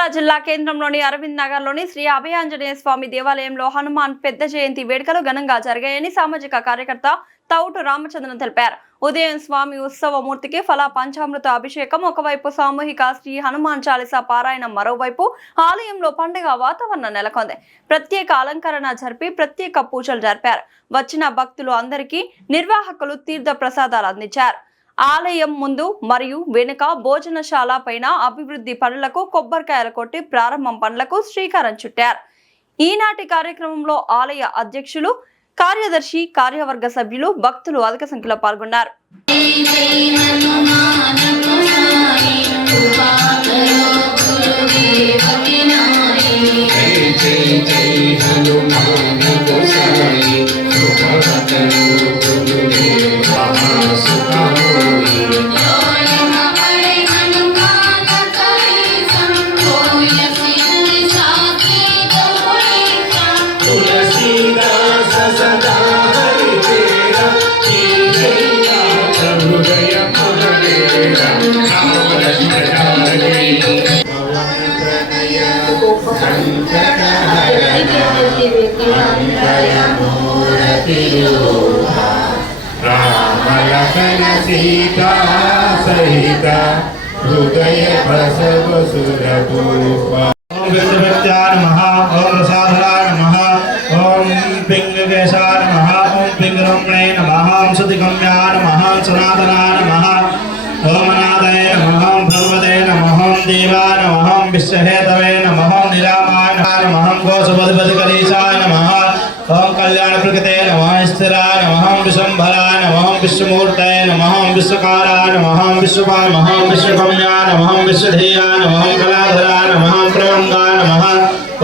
నంద్యాల జిల్లా కేంద్రంలోని అరవింద్ నగర్లోని శ్రీ అభయాంజనేయ స్వామి దేవాలయంలో హనుమాన్ పెద్ద జయంతి వేడుకలు ఘనంగా జరిగాయని సామాజిక కార్యకర్త తౌటు రామచంద్రన్ తెలిపారు. ఉదయం స్వామి ఉత్సవమూర్తికి ఫల పంచామృత అభిషేకం, ఒకవైపు సామూహిక శ్రీ హనుమాన్ చాలీసా పారాయణం, మరోవైపు ఆలయంలో పండుగ వాతావరణం నెలకొంది. ప్రత్యేక అలంకరణ జరిపి ప్రత్యేక పూజలు జరిపారు. వచ్చిన భక్తులు అందరికీ నిర్వాహకులు తీర్థ ప్రసాదాలు అందించారు. ఆలయం ముందు మరియు వెనుక భోజనశాల పైన అభివృద్ధి పనులకు కొబ్బరికాయలు కొట్టి ప్రారంభం పనులకు శ్రీకారం చుట్టారు. ఈనాటి కార్యక్రమంలో ఆలయ అధ్యక్షులు, కార్యదర్శి, కార్యవర్గ సభ్యులు, భక్తులు అధిక సంఖ్యలో పాల్గొన్నారు. रामलखन सीता सहित हृदय प्रसव सुरभूपा। ओम विष्णुभक्त्याय नमः, ओम रसाधराय नमः, ओम पिंगकेशाय नमः, ओम पिंगरमणे नमः, ओम सतिगम्याय नमः, सनातनाय नमः, ओम अनादये नमः, ओम भगवते नमः, ओम देवाय नमः, ओम विश्वहेतवे नमः, ओम निरामाय नमः, ओम गोसुपतिपतिकलीशाय नमः, ओम कल्याण प्रकृते नमः, स्थिराय नमः, ओम विश्वंभराय नमः, ओम विश्वमूर्तये नमः, ओम विश्वकाराय नमः, ओम विश्वपाय नमः, ओम विश्वगम्याय नमः, ओम विश्वधेयाय नमः, ओम कलाधराय नमः, ओम प्रवंगाय नमः,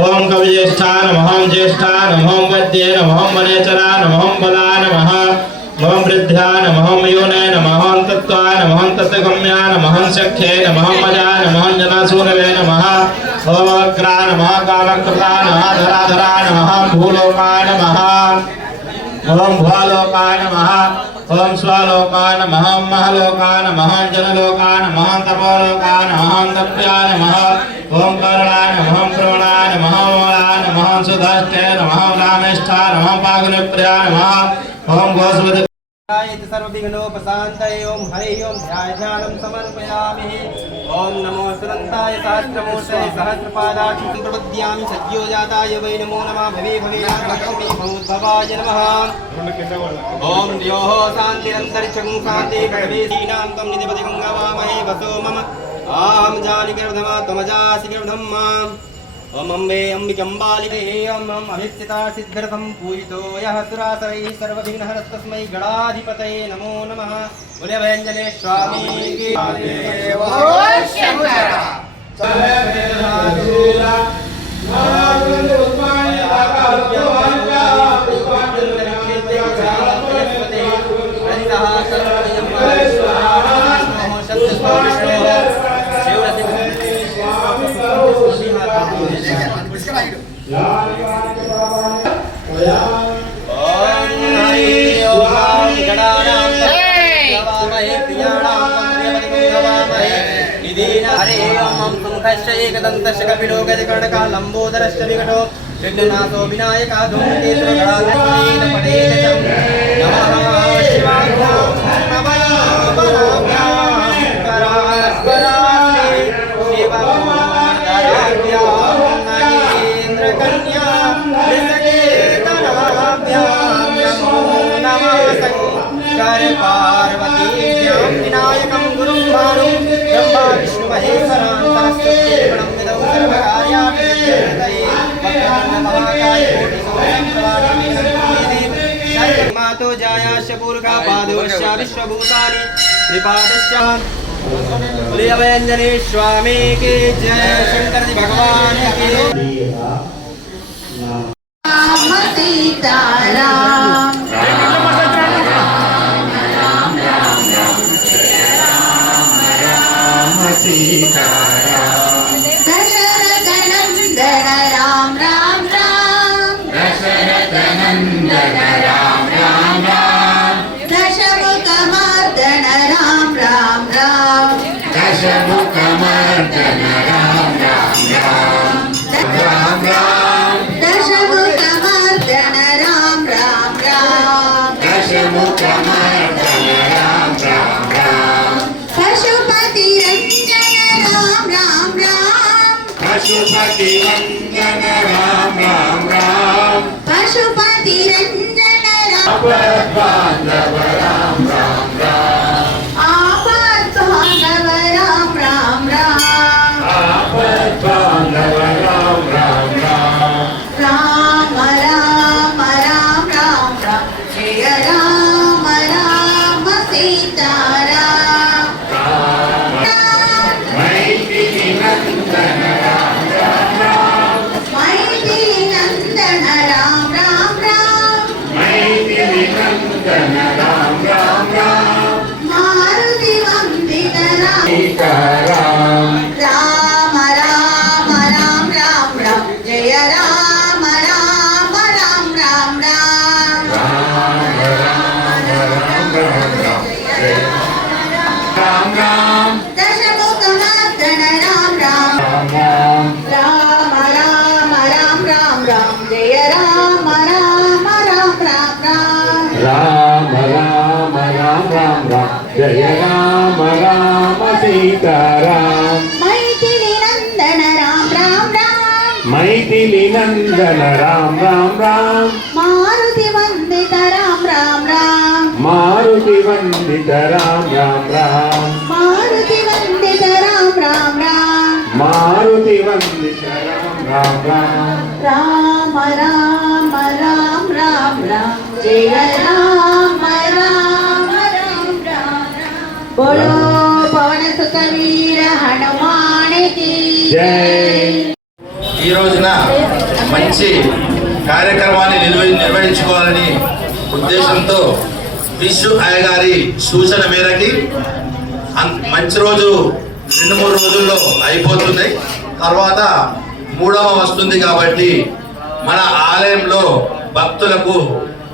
ओम कविज्येष्ठाय नमः, ओम ज्येष्ठाय नमः, ओम वद्ये नमः, ओम वनेचराय नमः, ओम बलाय नमः, ओम वृद्ध्याय नमः, ओम योने नमः, ओम तत्त्वाय नमः, ओम तत्त्वगम्याय नमः, ओम सख्ये नमः, ओम मजाय नमः, ओम जनासूरवे नमः, ओम अग्राय नमः, कामकृताय नमः, धराधराय नमः, भूलोकाय नमः, ओम भुवलोकाय नमः, ओम स्वलोकाय नमः, ओम महलोकाय नमः, ओम जनलोकाय नमः, ओम तपोलोकाय नमः, ओम तप्याय नमः, ओम करणाय नमः, ओम प्रवणाय नमः, ओम वराय नमः, ओम सुधष्टे नमः, ओम रामेष्ठाय नमः, ओम पागुनिप्रियाय नमः, ओम गोस्वति सर्वविघ्नोपशान्तये। ओम हरि ओम ध्यानं समर्पयामि। ओम नमो सुरन्ताय सहस्रमूर्तये सहस्रपादाक्षं प्रपद्यामि। सद्यो जाताय वै नमो नमः। भवे भवेनात्मकं भवोद्भवाय नमः। ओम द्योः शान्तिरन्तरिक्षं शान्ति भवे दीनां तं निधिपति गङ्गावामहे वसो मम आहं जानिकृर्धमा त्वमजासि कृर्धं माम्। ओम अम्बे अंबिकम्बालिके ओम अभिष्टिता सिद्ध्यर्थं पूजितो यः सुरासुरैः सर्वविघ्नहरस्तस्मै गणाधिपतये नमो नमः। बोले अभयांजनेय स्वामी की देव शंकर हरे ओम सुमुखश्च एकदन्तश्च कपिलो गजकर्णकः लम्बोदरश्च विकटो विघ्ननाथो विनायकः धूमकेतुर्गणाधिपतेन पटेन च नमः शिवाय पार्वतीभ्यां विनायकं गुरुं भानुं ब्रह्मा विष्णु महेश्वरान्तरस्तुत्येवं विदौ सर्वकार्याभिर्यते वक्रतुण्डमहाकाय कोटिसूर्यप्रभादेवी मातो जायाश्च पूर्वका पादोश्च विश्वभूतानि त्रिपादश्च। बोले अभयांजनेय स्वामी की जय। शंकर जी भगवान की दशरथनन्दन राम राम राम, दशरथनन्दन राम राम राम, दशमुखमर्दन राम राम राम, दशमुखमर्दन राम राम राम। पशुपति वंदन राम राम राम पशुपति रंजन राम आपद बांधव राम राम राम आपद बांधव राम राम राम आपद बांधव राम राम राम राम राम राम राम राम जय राम राम सीताराम मैथिली नंदन राम राम राम मैथिली नंदन राम राम राम मैथिली नंदन राम राम राम मारुति वंदित राम सीताराम राम राम राम राम राम जय राम राम राम राम राम राम राम दशमुखमर्दन राम राम राम राम राम राम राम राम जय राम राम राम राम राम राम राम राम राम जय राम राम सीताराम मैथिली नंदन राम राम राम मैथिली नंदन राम राम राम मारुति वंदित राम राम राम मारुति वंदित राम राम राम मारुति वंदित राम राम राम मारुति वंदित राम राम राम राम राम राम राम राम जय राम राम राम राम बोलो पवन सुत वीर हनुमान की जय ఈ రోజున మంచి కార్యక్రమాన్ని నిర్వహించుకోవాలని ఉద్దేశంతో విశ్వ అయ్య గారి సూచన మేరకి మంచి రోజు 2-3 రోజుల్లో అయిపోతున్నాయి. తర్వాత 3వ వస్తుంది కాబట్టి మన ఆలయంలో భక్తులకు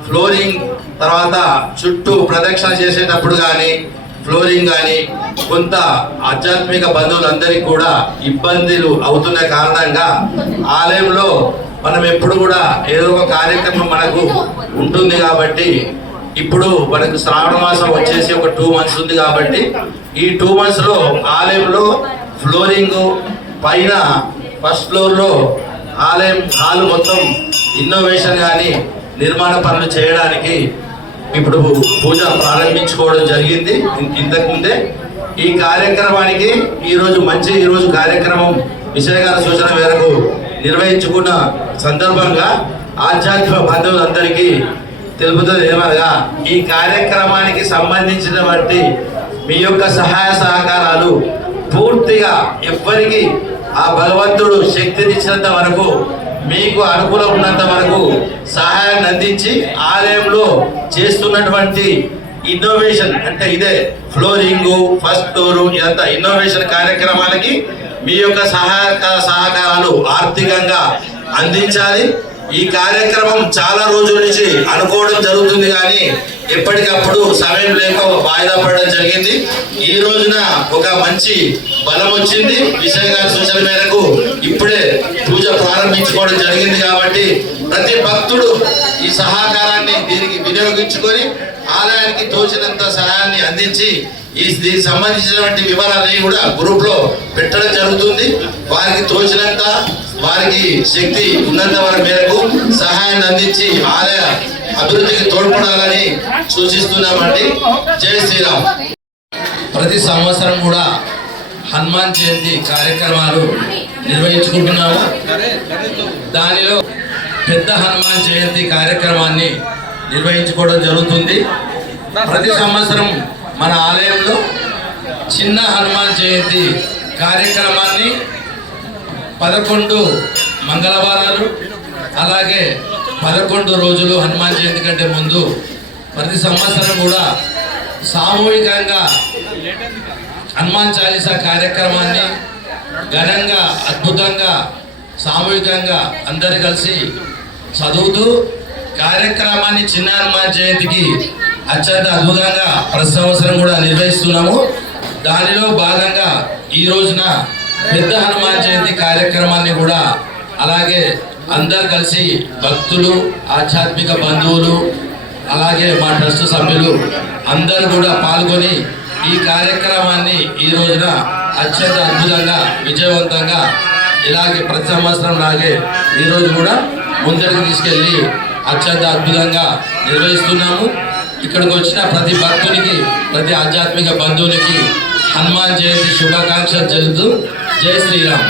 ఫ్లోరింగ్ తర్వాత చుట్టూ ప్రదక్షిణ చేసేటప్పుడు కానీ ఫ్లోరింగ్ కానీ కొంత ఆధ్యాత్మిక బంధువులందరికీ కూడా ఇబ్బందులు అవుతున్న కారణంగా ఆలయంలో మనం ఎప్పుడు కూడా ఏదో ఒక కార్యక్రమం మనకు ఉంటుంది కాబట్టి ఇప్పుడు మనకు శ్రావణ మాసం వచ్చేసి ఒక 2 months ఉంది కాబట్టి ఈ 2 months లో ఆలయంలో ఫ్లోరింగ్ పైన ఫస్ట్ ఫ్లోర్ లో ఆలయం హాల్ మొత్తం ఇన్నోవేషన్ కానీ నిర్మాణ పనులు చేయడానికి ఇప్పుడు పూజ ప్రారంభించుకోవడం జరిగింది. ఇంతకుముందే ఈ కార్యక్రమానికి ఈరోజు కార్యక్రమం విషయ గారి సూచన మేరకు నిర్వహించుకున్న సందర్భంగా ఆధ్యాత్మిక బంధువులందరికీ తెలుపుతుంది ఏమనగా ఈ కార్యక్రమానికి సంబంధించినటువంటి మీ యొక్క సహాయ సహకారాలు పూర్తిగా ఎవ్వరికి ఆ భగవంతుడు శక్తినిచ్చినంత వరకు మీకు అనుకూలం ఉన్నంత వరకు సహాయాన్ని అందించి ఆలయంలో చేస్తున్నటువంటి ఇన్నోవేషన్ అంటే ఇదే ఫ్లోరింగ్ ఫస్ట్ ఫ్లోర్ ఇదంతా ఇన్నోవేషన్ కార్యక్రమాలకి మీ యొక్క సహకారాలు ఆర్థికంగా అందించాలి. ఈ కార్యక్రమం చాలా రోజుల నుంచి అనుకోవడం జరుగుతుంది కానీ ఎప్పటికప్పుడు సమయం లేక వాయిదా పడడం జరిగింది. ఈ రోజున ఒక మంచి బలం వచ్చింది. విషయ గారి సూచన మేరకు ఇప్పుడే పూజ ప్రారంభించుకోవడం జరిగింది కాబట్టి ప్రతి భక్తుడు ఈ సహకారాన్ని దీనికి వినియోగించుకొని ఆలయానికి తోచినంత సహాయాన్ని అందించి దీనికి సంబంధించినటువంటి వివరాలని కూడా గ్రూప్ లో పెట్టడం జరుగుతుంది. వారికి తోచినంత వారికి శక్తి ఉన్నంత వరకు మేరకు సహాయాన్ని అందించి ఆలయ అభివృద్ధికి తోడ్పడాలని సూచిస్తున్నామండి. జై శ్రీరామ్. ప్రతి సంవత్సరం కూడా హనుమాన్ జయంతి కార్యక్రమాలు నిర్వహించుకుంటున్నాము. దానిలో పెద్ద హనుమాన్ జయంతి కార్యక్రమాన్ని నిర్వహించుకోవడం జరుగుతుంది. ప్రతి సంవత్సరం మన ఆలయంలో చిన్న హనుమాన్ జయంతి కార్యక్రమాన్ని 11 మంగళవారాలు అలాగే 11 రోజులు హనుమాన్ జయంతి కంటే ముందు ప్రతి సంవత్సరం కూడా సామూహికంగా హనుమాన్ చాలీసా కార్యక్రమాన్ని ఘనంగా అద్భుతంగా సామూహికంగా అందరు కలిసి చదువుతూ కార్యక్రమాన్ని చిన్న హనుమాన్ జయంతికి అత్యంత అద్భుతంగా ప్రతి సంవత్సరం కూడా నిర్వహిస్తున్నాము. దానిలో భాగంగా ఈ రోజున పెద్ద హనుమాన్ జయంతి కార్యక్రమాన్ని కూడా అలాగే అందరు కలిసి భక్తులు ఆధ్యాత్మిక బంధువులు అలాగే మా ట్రస్ట్ సభ్యులు అందరూ కూడా పాల్గొని ఈ కార్యక్రమాన్ని ఈ రోజున అత్యంత అద్భుతంగా విజయవంతంగా ఇలాగే ప్రతి సంవత్సరం లాగే ఈరోజు కూడా ముందరికి తీసుకెళ్ళి అత్యంత అద్భుతంగా నిర్వహిస్తున్నాము. ఇక్కడికి వచ్చిన ప్రతి భక్తునికి, ప్రతి ఆధ్యాత్మిక బంధువునికి హనుమాన్ జయంతి శుభాకాంక్షలు తెలుపుతూ జై శ్రీరామ్.